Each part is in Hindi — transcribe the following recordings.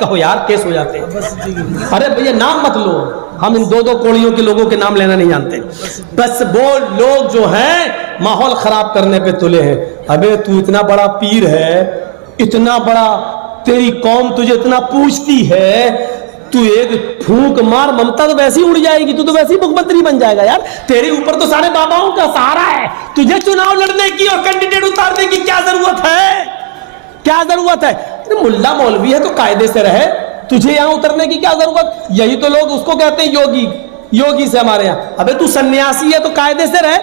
कहो यार, केस हो जाते हैं। अरे भैया नाम मत लो, हम इन दो कोड़ियों के लोगों के नाम लेना नहीं जानते। बस वो लोग जो हैं माहौल खराब करने पे तुले हैं। अबे तू इतना बड़ा पीर है, इतना बड़ा, तेरी कौम तुझे इतना पूछती है, तू एक फूंक मार, ममता तो वैसी उड़ जाएगी, तू तो वैसे ही मुख्यमंत्री बन जाएगा यार। तेरे ऊपर तो सारे बाबाओं का सहारा है, तुझे चुनाव लड़ने की और कैंडिडेट उतारने की क्या जरूरत है? क्या जरूरत है? मुल्ला मौलवी है तो कायदे से रहे, तुझे यहां उतरने की क्या जरूरत? यही तो लोग उसको कहते हैं योगी, योगी से हमारे यहाँ। अबे तू सन्यासी है तो कायदे से रहे,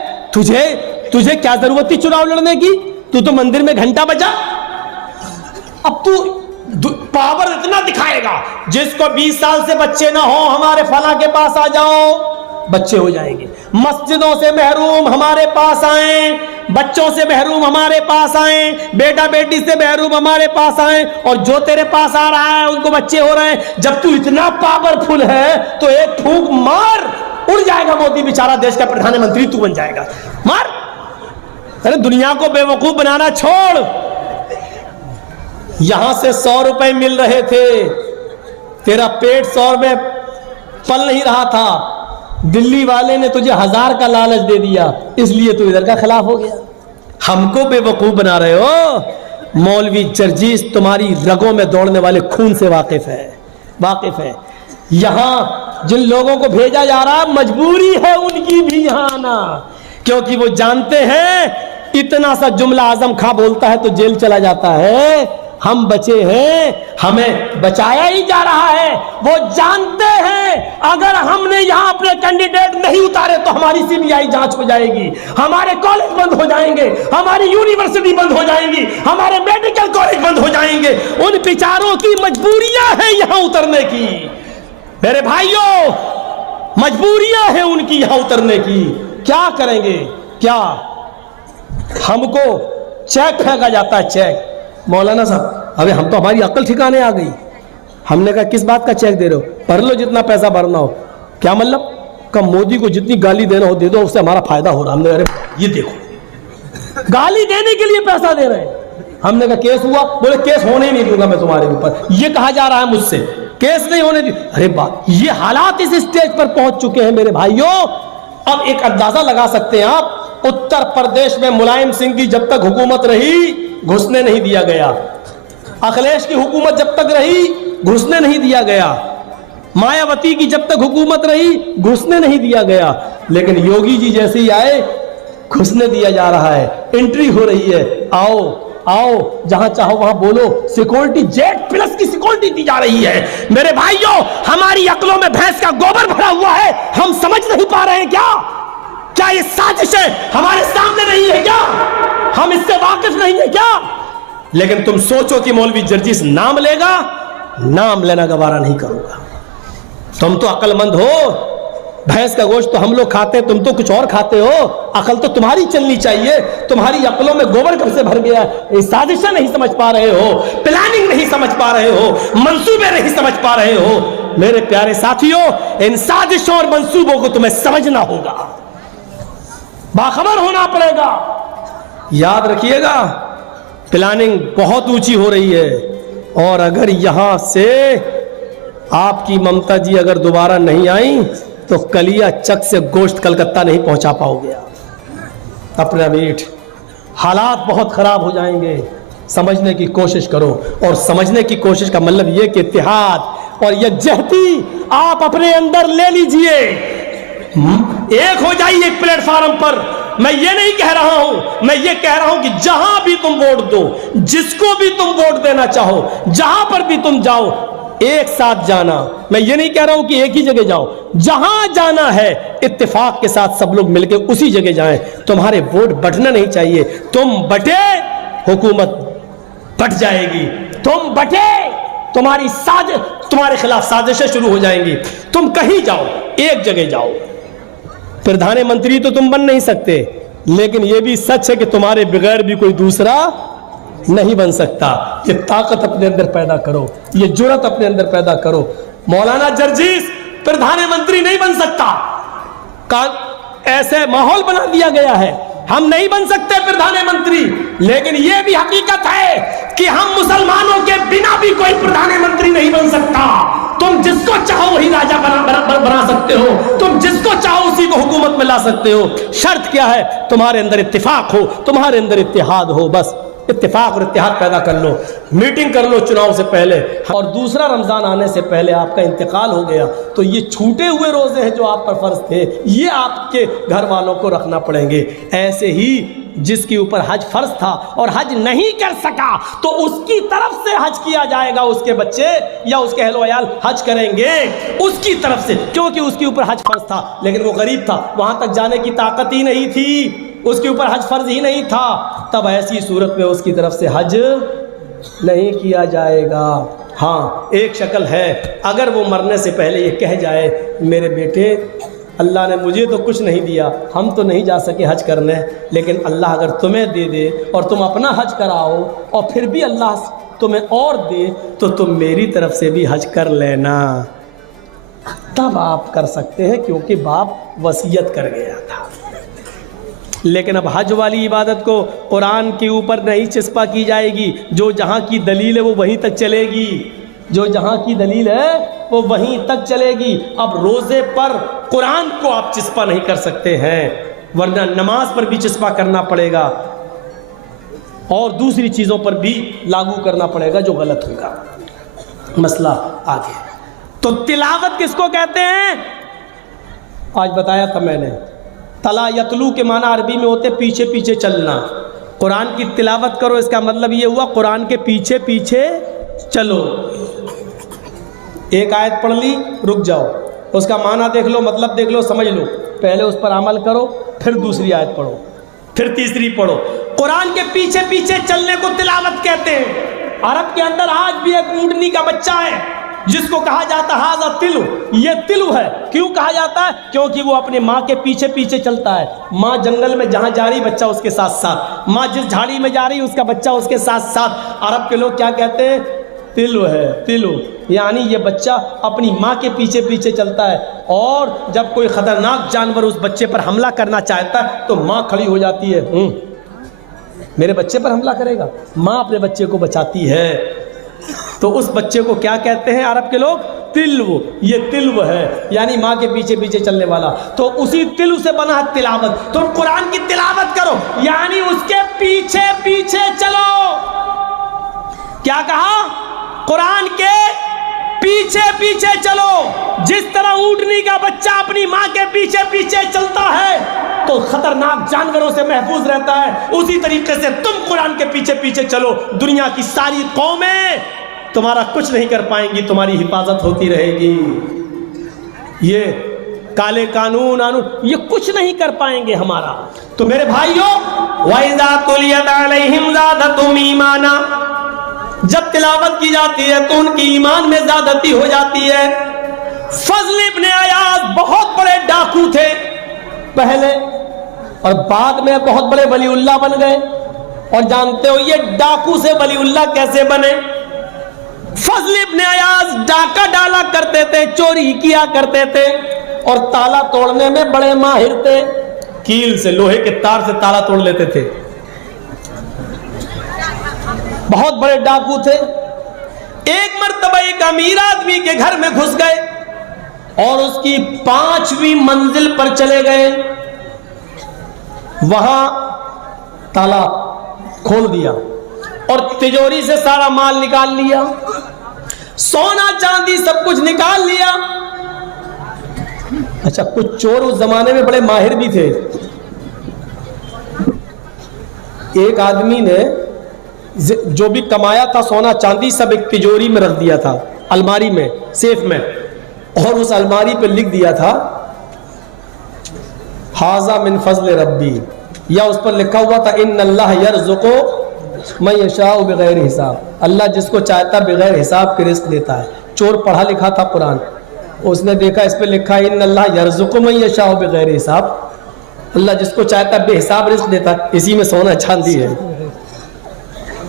तुझे क्या जरूरत थी चुनाव लड़ने की? तू तो मंदिर में घंटा बजा। अब तू पावर इतना दिखाएगा, जिसको 20 साल से बच्चे ना हो हमारे फला के पास आ जाओ, बच्चे हो जाएंगे। मस्जिदों से महरूम हमारे पास आए, बच्चों से महरूम हमारे पास आए, बेटा बेटी से महरूम हमारे पास आए, और जो तेरे पास आ रहा है उनको बच्चे हो रहे हैं। जब तू इतना पावरफुल है तो एक फूंक मार, उड़ जाएगा मोदी बेचारा, देश का प्रधानमंत्री तू बन जाएगा। मार। अरे दुनिया को बेवकूफ बनाना छोड़। यहां से 100 रुपए मिल रहे थे, तेरा पेट 100 में पल नहीं रहा था, दिल्ली वाले ने तुझे 1000 का लालच दे दिया, इसलिए तू इधर का खिलाफ हो गया। हमको बेवकूफ बना रहे हो। मौलवी जर्जीस तुम्हारी रगों में दौड़ने वाले खून से वाकिफ है। यहां जिन लोगों को भेजा जा रहा, मजबूरी है उनकी भी यहां आना, क्योंकि वो जानते हैं इतना सा जुमला आजम खां बोलता है तो जेल चला जाता है। हम बचे हैं, हमें बचाया ही जा रहा है। वो जानते हैं अगर हमने यहां अपने कैंडिडेट नहीं उतारे तो हमारी सीबीआई जांच हो जाएगी, हमारे कॉलेज बंद हो जाएंगे, हमारी यूनिवर्सिटी बंद हो जाएंगी, हमारे मेडिकल कॉलेज बंद हो जाएंगे। उन बेचारों की मजबूरियां हैं यहां उतरने की। मेरे भाइयों, मजबूरियां हैं उनकी यहां उतरने की। क्या करेंगे? क्या हमको चेक फेंका जाता है? चेक मौलाना साहब, अबे हम तो, हमारी अक्ल ठिकाने आ गई। हमने कहा किस बात का चेक दे रहे हो? भर लो जितना पैसा भरना हो। क्या मतलब? कब मोदी को जितनी गाली देना हो दे दो, उससे हमारा फायदा हो रहा। हमने, अरे ये देखो गाली देने के लिए पैसा दे रहे हैं। हमने कहा केस हुआ? बोले केस होने ही नहीं दूंगा मैं तुम्हारे ऊपर, ये कहा जा रहा है मुझसे, केस नहीं होने दी। अरे बात, ये हालात इस स्टेज पर पहुंच चुके हैं मेरे भाइयों। अब एक अंदाजा लगा सकते हैं आप, उत्तर प्रदेश में मुलायम सिंह की जब तक हुकूमत रही घुसने नहीं दिया गया, अखिलेश की हुकूमत जब तक रही घुसने नहीं दिया गया, मायावती की जब तक हुकूमत रही घुसने नहीं दिया गया, लेकिन योगी जी जैसे ही आए घुसने दिया जा रहा है। एंट्री हो रही है, आओ आओ, जहां चाहो वहां बोलो, सिक्योरिटी जेट प्लस की सिक्योरिटी दी जा रही है। मेरे भाइयों, हमारी अक्लों में भैंस का गोबर भरा हुआ है, हम समझ नहीं पा रहे हैं क्या? क्या ये साजिशें हमारे सामने नहीं है क्या? हम इससे वाकिफ नहीं है क्या? लेकिन तुम सोचो कि मौलवी जर्जीस नाम लेगा, नाम लेना गवारा नहीं करूंगा। तुम तो अक्लमंद हो, भैंस का गोश्त तो हम लोग खाते, तुम तो कुछ और खाते हो। अकल तो तुम्हारी चलनी चाहिए। तुम्हारी अकलों में गोबर कब से भर गया? ये साजिशें नहीं समझ पा रहे हो, प्लानिंग नहीं समझ पा रहे हो, मंसूबे नहीं समझ पा रहे हो। मेरे प्यारे साथियों, इन साजिशों और मंसूबों को तुम्हें समझना होगा, बाखबर होना पड़ेगा। याद रखिएगा, प्लानिंग बहुत ऊंची हो रही है, और अगर यहां से आपकी ममता जी अगर दोबारा नहीं आई तो कलिया चक से गोश्त कलकत्ता नहीं पहुंचा पाओगे आप। अपना मीठ, हालात बहुत खराब हो जाएंगे। समझने की कोशिश करो, और समझने की कोशिश का मतलब यह कि इत्तेहाद और यकजहती आप अपने अंदर ले लीजिए, एक हो जाइए एक प्लेटफॉर्म पर। मैं ये नहीं कह रहा हूं, मैं ये कह रहा हूं कि जहां भी तुम वोट दो, जिसको भी तुम वोट देना चाहो, जहां पर भी तुम जाओ, एक साथ जाना। मैं ये नहीं कह रहा हूं कि एक ही जगह जाओ, जहां जाना है इत्तेफाक के साथ सब लोग मिलकर उसी जगह जाएं। तुम्हारे वोट बंटना नहीं चाहिए। तुम बटे, हुकूमत बट जाएगी। तुम बटे, तुम्हारे खिलाफ साजिशें शुरू हो जाएंगी। तुम कहीं जाओ, एक जगह जाओ। प्रधानमंत्री तो तुम बन नहीं सकते, लेकिन यह भी सच है कि तुम्हारे बगैर भी कोई दूसरा नहीं बन सकता। ये ताकत अपने अंदर पैदा करो, ये जुर्रत अपने अंदर पैदा करो। मौलाना जर्जीस प्रधानमंत्री नहीं बन सकता, ऐसे माहौल बना दिया गया है, हम नहीं बन सकते प्रधानमंत्री। लेकिन यह भी हकीकत है कि हम मुसलमानों के बिना भी कोई प्रधानमंत्री नहीं बन सकते। राजा बना सकते हो, तुम जिसको चाहो उसी को हुकूमत में ला सकते हो। शर्त क्या है? तुम्हारे अंदर इत्तिफाक हो, तुम्हारे अंदर इत्तिहाद हो। बस इत्तिफाक और इत्तिहाद पैदा कर लो, मीटिंग कर लो चुनाव से पहले। और दूसरा, रमज़ान आने से पहले आपका इंतकाल हो गया तो ये छूटे हुए रोज़े हैं जो आप पर फ़र्ज थे, ये आपके घर वालों को रखना पड़ेंगे। ऐसे ही जिसके ऊपर हज फ़र्ज था और हज नहीं कर सका तो उसकी तरफ से हज किया जाएगा, उसके बच्चे या उसके अहलो अयाल हज करेंगे उसकी तरफ से, क्योंकि उसके ऊपर हज फ़र्ज था लेकिन वो गरीब था, वहाँ तक जाने की ताकत ही नहीं थी, उसके ऊपर हज फर्ज ही नहीं था। तब ऐसी सूरत में उसकी तरफ से हज नहीं किया जाएगा। हाँ, एक शक्ल है, अगर वो मरने से पहले ये कह जाए मेरे बेटे अल्लाह ने मुझे तो कुछ नहीं दिया, हम तो नहीं जा सके हज करने, लेकिन अल्लाह अगर तुम्हें दे दे और तुम अपना हज कराओ और फिर भी अल्लाह तुम्हें और दे तो तुम मेरी तरफ से भी हज कर लेना। तब आप कर सकते हैं, क्योंकि बाप वसीयत कर गया था। लेकिन अब हज वाली इबादत को कुरान के ऊपर नहीं चिस्पा की जाएगी, जो जहाँ की दलील है वो वहीं तक चलेगी, जो जहाँ की दलील है वो वहीं तक चलेगी। अब रोज़े पर कुरान को आप चिस्पा नहीं कर सकते हैं, वरना नमाज पर भी चिस्पा करना पड़ेगा और दूसरी चीज़ों पर भी लागू करना पड़ेगा जो गलत होगा। मसला आगे। तो तिलावत किसको कहते हैं? आज बताया था मैंने, तला यतलू के माना अरबी में होते पीछे पीछे चलना। कुरान की तिलावत करो, इसका मतलब ये हुआ कुरान के पीछे पीछे चलो। एक आयत पढ़ ली, रुक जाओ, उसका माना देख लो, मतलब देख लो, समझ लो, पहले उस पर अमल करो, फिर दूसरी आयत पढ़ो, फिर तीसरी पढ़ो। कुरान के पीछे पीछे चलने को तिलावत कहते हैं। अरब के अंदर आज भी एक ऊँटनी का बच्चा है जिसको कहा जाता है हाजा तिलु, ये तिलु है। क्यों कहा जाता है? क्योंकि वो अपनी माँ के पीछे पीछे चलता है। माँ जंगल में जहाँ जा रही बच्चा उसके साथ साथ, माँ जिस झाड़ी में जा रही उसका बच्चा उसके साथ साथ। अरब के लोग क्या कहते हैं? तिलु है, तिलु, यानी ये बच्चा अपनी माँ के पीछे पीछे चलता है। और जब कोई खतरनाक जानवर उस बच्चे पर हमला करना चाहता है तो माँ खड़ी हो जाती है, मेरे बच्चे पर हमला करेगा, माँ अपने बच्चे को बचाती है। तो उस बच्चे को क्या कहते हैं अरब के लोग? तिल्व। ये तिल्व है, यानी माँ के पीछे पीछे चलने वाला। तो उसी तिल्व से बना है तिलावत। तो कुरान की तिलावत करो, यानी उसके पीछे पीछे चलो। क्या कहा? कुरान के पीछे पीछे चलो। जिस तरह ऊँटनी का बच्चा अपनी माँ के पीछे पीछे चलता है तो खतरनाक जानवरों से महफूज रहता है, उसी तरीके से तुम कुरान के पीछे पीछे चलो। दुनिया की सारी कौमें तुम्हारा कुछ नहीं कर पाएंगी, तुम्हारी हिफाजत होती रहेगी। ये काले कानून ये कुछ नहीं कर पाएंगे हमारा। तो मेरे भाइयों, वइज़ा तुलियत अलैहिम ज़ादतहुम ईमाना, जब तिलावत की जाती है तो उनकी ईमान में ज़्यादती हो जाती है। फज़ल इब्न अयाज़ बहुत बड़े डाकू थे पहले, और बाद में बहुत बड़े वलीउल्लाह बन गए। और जानते हो ये डाकू से वलीउल्लाह कैसे बने? फज़ल इब्न अयाज़ डाका डाला करते थे, चोरी किया करते थे और ताला तोड़ने में बड़े माहिर थे। कील से, लोहे के तार से ताला तोड़ लेते थे, बहुत बड़े डाकू थे। एक मर्तबा एक अमीर आदमी के घर में घुस गए और उसकी 5वीं मंजिल पर चले गए। वहां ताला खोल दिया और तिजोरी से सारा माल निकाल लिया, सोना चांदी सब कुछ निकाल लिया। अच्छा, कुछ चोर उस जमाने में बड़े माहिर भी थे। एक आदमी ने जो भी कमाया था सोना चांदी सब एक तिजोरी में रख दिया था, अलमारी में, सेफ में, और उस अलमारी पे लिख दिया था हाजा मिन फज़ल रब्बी, या उस पर लिखा हुआ था इन्नल्लाह यर्ज़ुक़ु मन यशाउ बिगैर हिसाब। अल्लाह जिसको चाहता बगैर हिसाब के रिस्क देता है। चोर पढ़ा लिखा था कुरान, उसने देखा इस पे लिखा है इन्नल्लाह यर्ज़ुक़ु मन यशाउ बिगैर हिसाब, अल्लाह जिसको चाहता बेहिसाब रिस्क देता है। इसी में सोना चांदी है।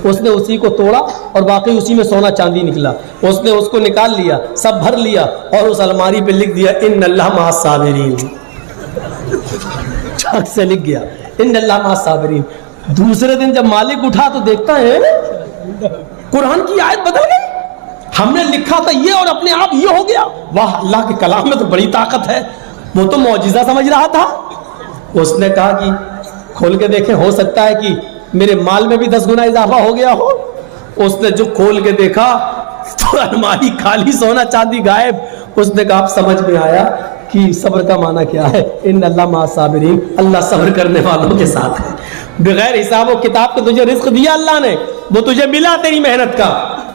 उसने उसी को तोड़ा और वाकई उसी में सोना चांदी निकला। उसने उसको निकाल लिया, सब भर लिया और उस अलमारी पे लिख दिया इन्नल्लाह मअस साबिरीन। चाक से लिख गया इन्नल्लाह मअस साबिरीन। दूसरे दिन जब मालिक उठा तो देखता है कुरान की आयत बदल गई। हमने लिखा था ये और अपने आप ये हो गया। वाह, अल्लाह के कलाम में तो बड़ी ताकत है। वो तो मौजिज़ा समझ रहा था। उसने कहा कि खोल के देखें, हो सकता है कि मेरे माल में भी 10 गुना इजाफा हो गया हो। उसने जो खोल के देखा तो अलमारी खाली, सोना चांदी गायब। उसने कहा अब समझ में आया कि सब्र का माना क्या है। इन अल्लाह मा साबिरीन, अल्लाह सब्र करने वालों के साथ है। बगैर हिसाब और किताब के तुझे रिस्क दिया अल्लाह ने, वो तुझे मिला तेरी मेहनत का।